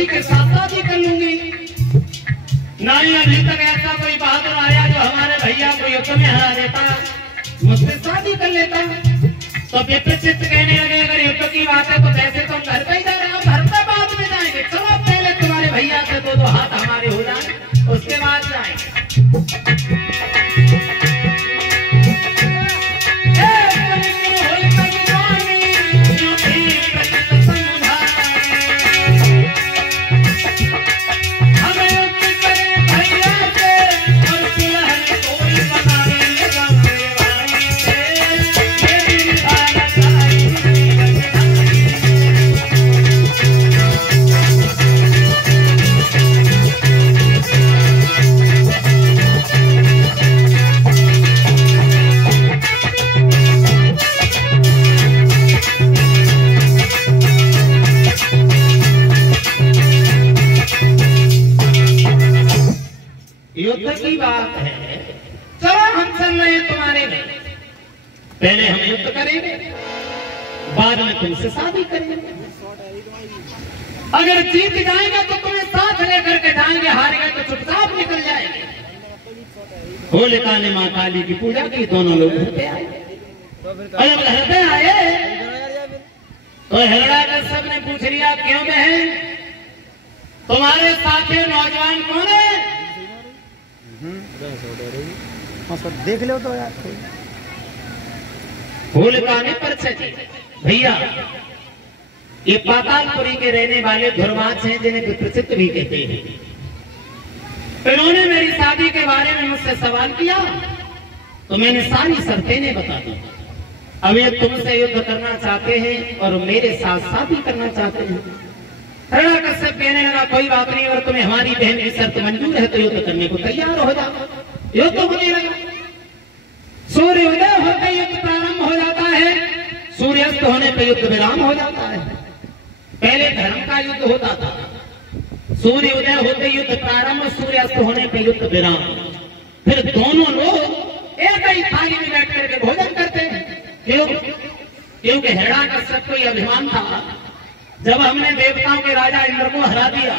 उसी के साथ शादी कर लूंगी। नहीं अभी तक ऐसा कोई बहादुर आया जो हमारे भैया को युद्ध में हरा देता, मुझसे शादी कर लेता। तो विप्रचित्त कहने लगे अगर युद्ध की बात है तो वैसे तो घर पे ही जा रहे हैं, घर पे बाद में जाएंगे, चलो पहले तुम्हारे भैया से दो हाथ हमारे हो जाए उसके बाद जाएंगे। युद्ध की बात है, चलो हम चल रहे हैं तुम्हारे में, पहले हम युद्ध करेंगे बाद में तुमसे शादी करेंगे। अगर जीत जाएंगे तो तुम्हें साथ लेकर के जाएंगे, हार गए तो चुपचाप निकल जाएंगे। होलिका ने मां काली की पूजा की, दोनों लोग घर पे आए। जब घर पे आए तो हिरण्याकश्यप ने पूछ लिया क्यों बहन तुम्हारे साथ नौजवान कौन है? देख लो तो यार। होलिका ने परिचय दिया, भैया ये पातालपुरी के रहने वाले धुर्वांस हैं जिन्हें विप्रचित्त भी कहते हैं। इन्होंने मेरी शादी के बारे में मुझसे सवाल किया तो मैंने सारी शर्तें बता दी। अब ये तुमसे युद्ध करना चाहते हैं और मेरे साथ शादी करना चाहते हैं। हिरण्याकश्यप कहने लगा कोई बात नहीं, अगर तुम्हें हमारी बहन की शर्त मंजूर है तो युद्ध करने को तैयार हो जाओ। युद्ध होने लगा, सूर्योदय होते युद्ध प्रारंभ हो जाता है, सूर्यास्त होने पर युद्ध विराम हो जाता है। पहले धर्म का युद्ध होता था, सूर्योदय होते युद्ध प्रारंभ, सूर्यास्त होने पर युद्ध विराम। फिर दोनों लोग एक ही थाली में बैठ करके भोजन करते हैं। क्यों? क्योंकि हिरण्याकश्यप को यह अभिमान था जब हमने देवताओं के राजा इंद्र को हरा दिया,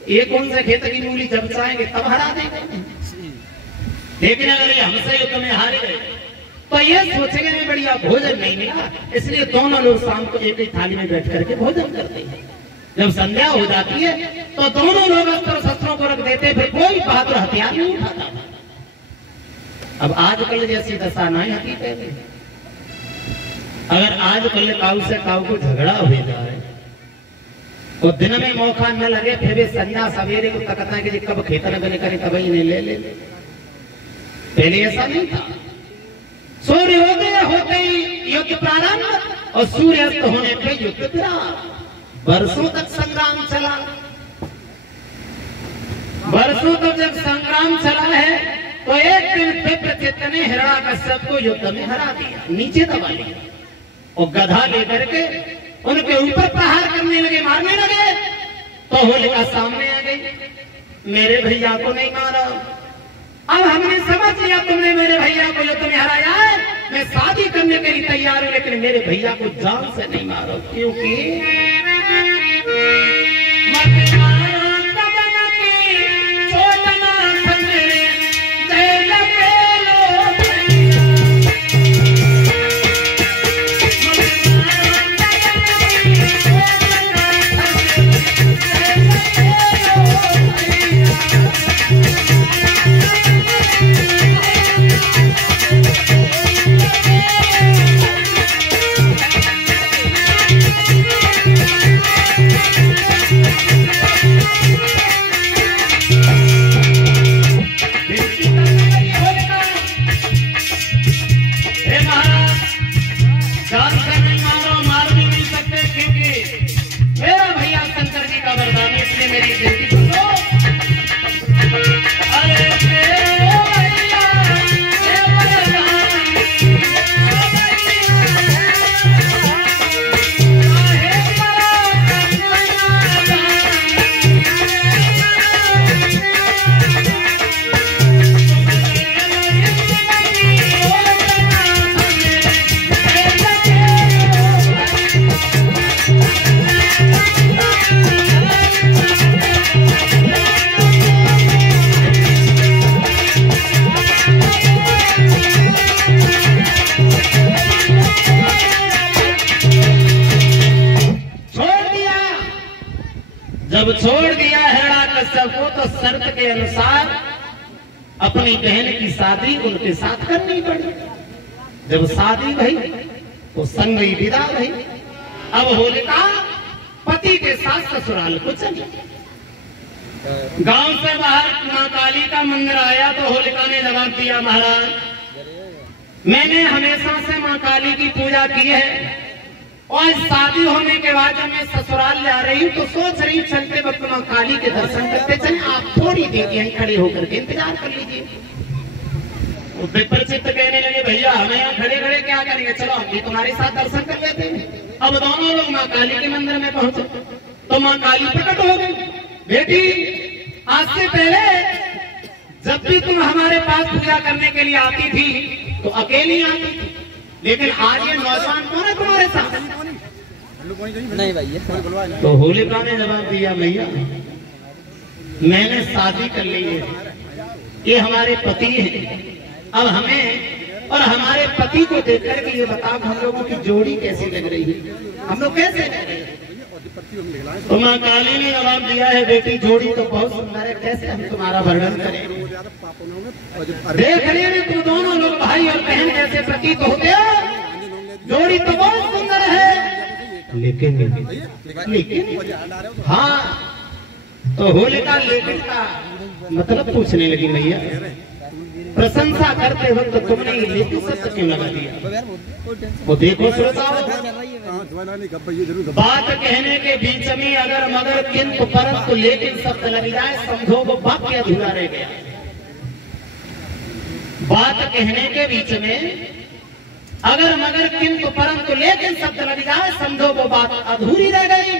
ये कौन से खेत की मूली जब चाहेंगे तब हरा देंगे, लेकिन अगर ये हमसे युद्ध में हार गए तो ये सोचेंगे में बढ़िया भोजन नहीं मिला, इसलिए दोनों लोग शाम को एक ही थाली में बैठ करके भोजन करते हैं। जब संध्या हो जाती है तो दोनों लोग अस्त्र शस्त्रों को रख देते, फिर कोई बहादुर हथियार नहीं उठाता। अब आजकल जैसी दशा नहीं होती पहले। अगर आजकल काऊ से काऊ को झगड़ा हो जाए तो दिन में मौका न लगे फिर भी संध्या सवेरे को तकता है कि कब खेतन बने करे तब इन्हें ले ले। पहले ऐसा नहीं था, सूर्योदय होते ही युद्ध प्रारंभ और सूर्यास्त होने पे युद्ध विराम। वर्षों तक संग्राम चला, वर्षों तक जब संग्राम चला है तो एक दिन विप्रचित्त ने हिरण्याकश्यप को युद्ध में हरा दिया, नीचे दबा लिया और गधा लेकर के उनके ऊपर प्रहार करने लगे, मारने लगे। तो होलिका सामने आ गई, मेरे भैया को नहीं मारा। अब हमने समझ लिया तुमने मेरे भैया को युद्ध में हराया है, मैं शादी करने के लिए तैयार हूं, लेकिन मेरे भैया को जान से नहीं मारो, क्योंकि तो शर्त के अनुसार अपनी बहन की शादी उनके साथ करनी पड़ी। जब शादी भई तो संग ही विदा भई। अब होलिका पति के साथ ससुराल को चली। गांव से बाहर मां काली का मंदिर आया तो होलिका ने जवाब दिया, महाराज मैंने हमेशा से मां काली की पूजा की है और शादी होने के बाद जब मैं ससुराल जा रही हूँ तो सोच रही चलते वक्त मां काली के दर्शन करते चले। आप थोड़ी देर यहीं खड़े होकर के इंतजार कर लीजिए। विपरीत कहने लगे, भैया हमें यहाँ खड़े खड़े क्या करेंगे, चलो हम भी तुम्हारे साथ दर्शन कर लेते हैं। अब दोनों लोग मां काली के मंदिर में पहुंचे तो मां काली प्रकट हो गई। बेटी आज से पहले जब भी तुम हमारे पास पूजा करने के लिए आती थी तो अकेली आती थी, लेकिन आज ये नौजवान कौन है तुम्हारे साथ? नहीं भैया। तो होलिका ने जवाब दिया, भैया मैंने शादी कर ली है, ये हमारे पति हैं। अब हमें और हमारे पति को देखकर के ये बताओ हम लोगों की जोड़ी कैसी लग रही है, हम लोग कैसे लग रहे हैं? तो मां काली ने जवाब दिया है, बेटी जोड़ी तो बहुत सुंदर है, कैसे हम तुम्हारा वर्णन करें। देखने में तुम दोनों लोग भाई और बहन जैसे प्रतीत होते हो, जोड़ी तो बहुत सुंदर है, लेकिन हाँ। तो होलिका लेकिन का मतलब पूछने लगी, भैया प्रशंसा करते वक्त तो तुमने ये लेकिन शब्द क्यों लगा दिया? वो देखो श्रोताओ, बात कहने के बीच में अगर मगर किंतु परंतु लेकिन शब्द लग जाए समझो वो वाक्य अधूरा रह गया। बात कहने के बीच में अगर मगर किंतु परंतु लेकिन शब्द लग जाए समझो वो बात अधूरी रह गई।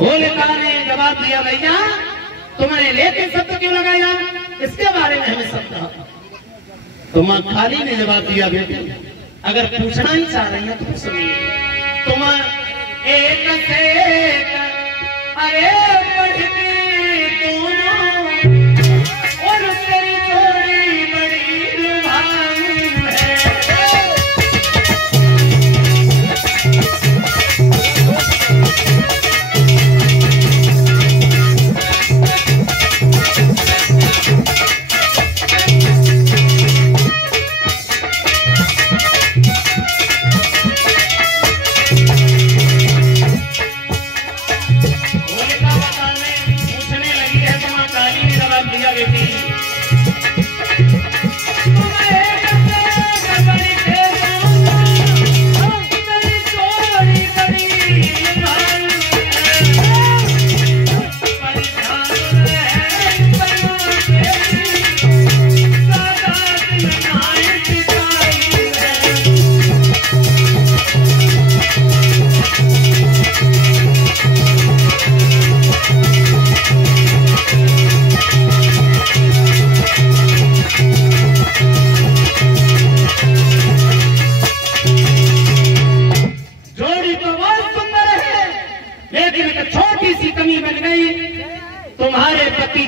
होलिका ने जवाब दिया, भैया तुमने लेकिन शब्द क्यों लगाया, इसके बारे में हमें शब्द। तो मां काली ने जवाब दिया, बेटी अगर पूछना ही चाह रही है तो सुनिए। तुम एक से एक अरे पढ़ते दोनों और तेरी जोड़ी बड़ी लुभाऊ है।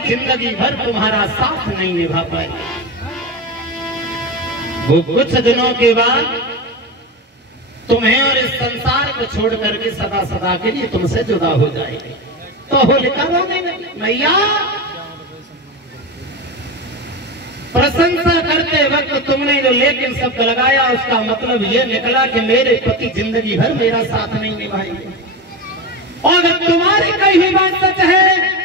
जिंदगी भर तुम्हारा साथ नहीं निभा पाए। वो कुछ दिनों के बाद तुम्हें और इस संसार को छोड़ करके सदा सदा के लिए तुमसे जुदा हो जाएगी। तो होलिका रोने लगी, मैया प्रशंसा करते वक्त तुमने जो लेकिन शब्द लगाया उसका मतलब यह निकला कि मेरे पति जिंदगी भर मेरा साथ नहीं निभाएंगे। और अगर तुम्हारी कही बात सच है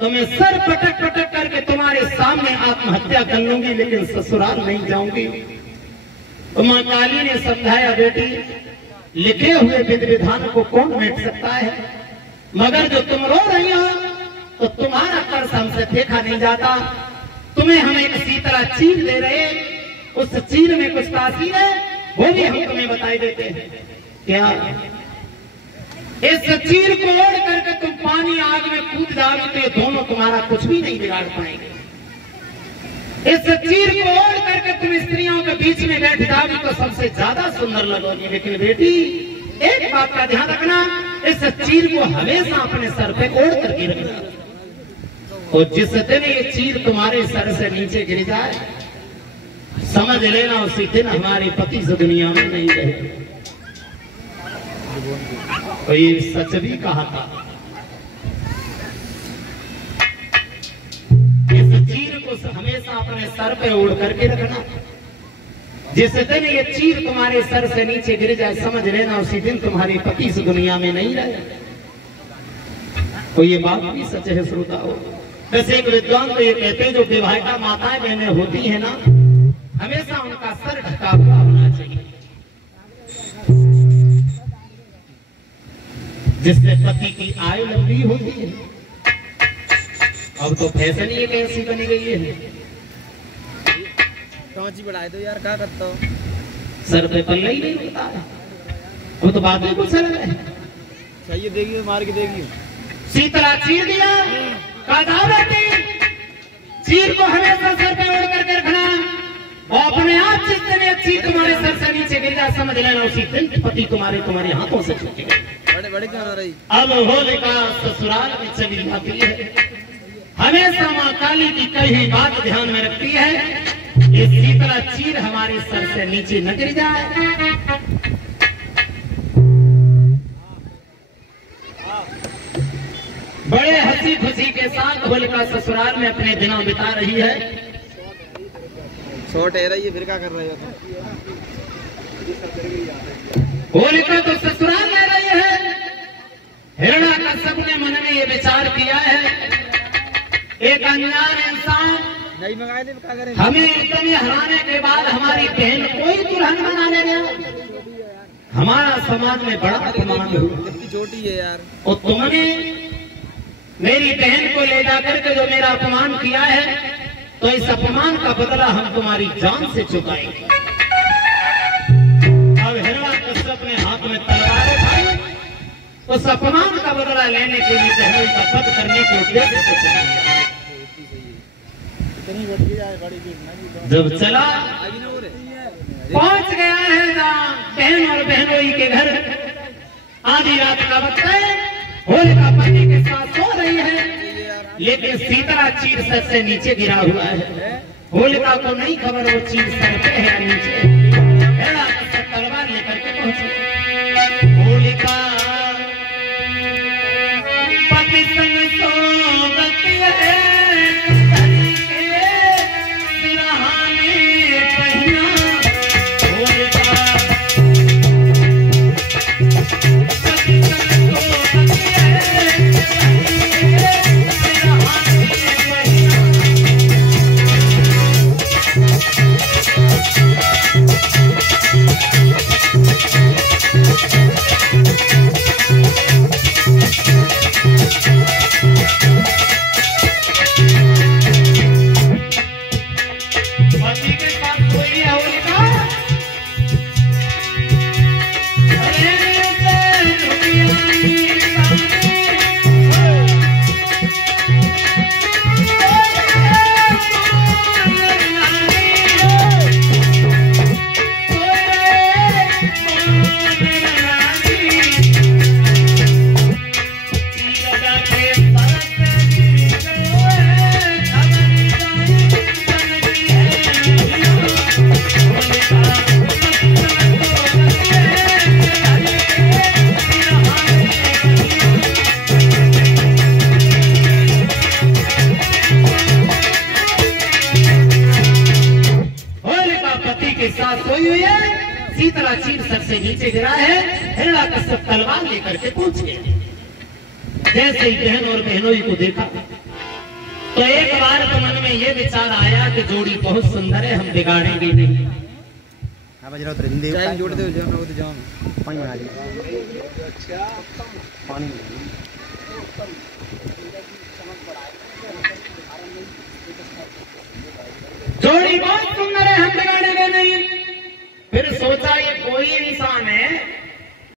तो मैं सर पटक पटक करके तुम्हारे सामने आत्महत्या कर लूंगी, लेकिन ससुराल नहीं जाऊंगी। तो मां काली ने समझाया, बेटी लिखे हुए विधि विधान को कौन मिट सकता है, मगर जो तुम रो रही हो तो तुम्हारा कर्ज हमसे देखा नहीं जाता। तुम्हें हम एक शीतला चीर दे रहे, उस चीर में कुछ तासीर है वो भी हम तुम्हें बताई देते हैं। क्या इस चीर को ओढ़ करके तुम पानी आग में कूद जाओगे तो ये दोनों तुम्हारा कुछ भी नहीं बिगाड़ पाएंगे। इस चीर को ओढ़ करके तुम स्त्रियों के बीच में बैठ जाओगे तो सबसे ज्यादा सुंदर लगोगी। लेकिन बेटी एक बात का ध्यान रखना, इस चीर को हमेशा अपने सर पे ओढ़ करके रखना। और जिस दिन ये चीर तुम्हारे सर से नीचे गिर जाए समझ लेना उसी दिन हमारे पति से दुनिया में नहीं रहे। तो ये सच भी कहा था। अपने सर पे उड़ करके रखना। जिस दिन ये चीर तुम्हारे सर से नीचे गिर जाए, समझ लेना उसी दिन तुम्हारे पति इस दुनिया में नहीं रहे। तो ये बात भी सच है श्रोता हो। वैसे एक विद्वान तो ये कहते हैं जो विवाहिता माताएं बहनें होती है ना, हमेशा उनका सर ढका हुआ होना चाहिए, जिससे पति की आयु लंबी होती है। अब तो फैशन ही कैसी बनी गई है। टॉर्च बढ़ाए दो यार, क्या करता हो? सर पे पल्ला ही नहीं होता है, वो तो बात ही कुछ अलग है। चाहिए देखिए, मार के देखिए। शीतला चीर दिया, कहा बेटी चीर को हमेशा सर पे ओढ़ करके रखना, और अपने आप जिस दिन चीर तुम्हारे सर से नीचे गिर जाए, समझ लेना उसी दिन पति तुम्हारे हाथों से छूटेगा। बड़े बड़े क्यों रही? अब होलिका ससुराल में चली जाती है। हमेशा माँ काली की कही बात ध्यान में रखती है, ये शीतला चीर हमारे सर से नीचे न गिर जाए। बड़े हंसी खुशी के साथ होलिका ससुराल में अपने दिनों बिता रही है। छोट है रही है, फिर क्या कर रही हो? होलिका तो ससुराल ले रही है। हिरण्याकश्यप ने मन में ये विचार किया है, एक अनजान इंसान नहीं मंगाए थे, क्या करें? हमें एकदम हराने के बाद हमारी बहन कोई दुल्हन बनाने गया। हमारा समाज में बड़ा अपमान हुआ। कितनी छोटी है यार। और तुमने मेरी बहन को ले जाकर के जो मेरा अपमान किया है, तो इस अपमान का बदला हम तुम्हारी जान से चुकाएंगे। अब हिरण्याकश्यप ने हाथ में तलवार उठाई, उस अपमान का बदला लेने के लिए बहनोई का वध करने के उद्देश्य से चला। जब चला पहुंच गया है बहन और बहनोई के घर। आधी रात का वक्त है, होलिका पति के साथ सो रही है, लेकिन शीतला चीर सर से नीचे गिरा हुआ है। होलिका को नहीं खबर वो चीर सर पे है या नीचे। तलवार लेकर के पहुंची। होलिका पति संग सोबत है, शीतला चीर सर से नीचे गिरा है। हिरण्याकश्यप तलवार लेकर के पहुंच गए। जैसे ही बहन और बहनोई को देखा, तो एक बार तो मन में ये विचार आया कि जोड़ी बहुत सुंदर है, हम बिगाड़ेंगे नहीं। जोड़ दो, जाओ पानी बना ली। अच्छा पानी